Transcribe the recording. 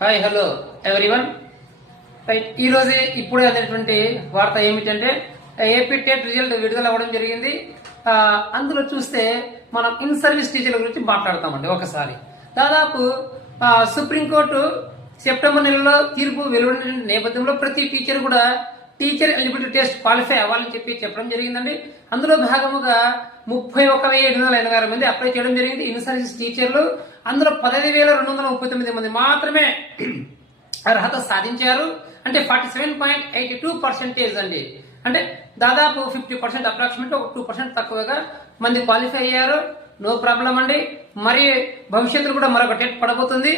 Hi hello everyone. Right, ఈ రోజే ఇప్పుడే అనేటువంటి వార్త ఏమిటంటే ఏపీ టెట్ రిజల్ట్ విడుదల అవ్వడం జరిగింది. అందులో చూస్తే మనం ఇన్ సర్వీస్ టీచర్ల గురించి మాట్లాడతామండి. ఒకసారి దాదాపు సుప్రీంకోర్టు సెప్టెంబర్ నెలలో తీర్పు వెలువడిన నేపథ్యంలో ప్రతి టీచర్ కూడా టీచర్ ఎలిజిబిలిటీ టెస్ట్ క్వాలిఫై అవ్వాలని చెప్పడం జరిగిందండి. అందులో భాగముగా 31,786 మంది అప్లై చేయడం జరిగింది ఇన్ సర్వీస్ టీచర్లు. అందులో 15,239 మంది మాత్రమే అర్హత సాధించారు. అంటే 47.82% అండి. అంటే దాదాపు 50% అప్రాక్సిమేట్ ఒక 2% తక్కువగా మంది క్వాలిఫై అయ్యారు. నో ప్రాబ్లం అండి. మరి భవిష్యత్తులో కూడా మరొక టెట్ పడబోతుంది.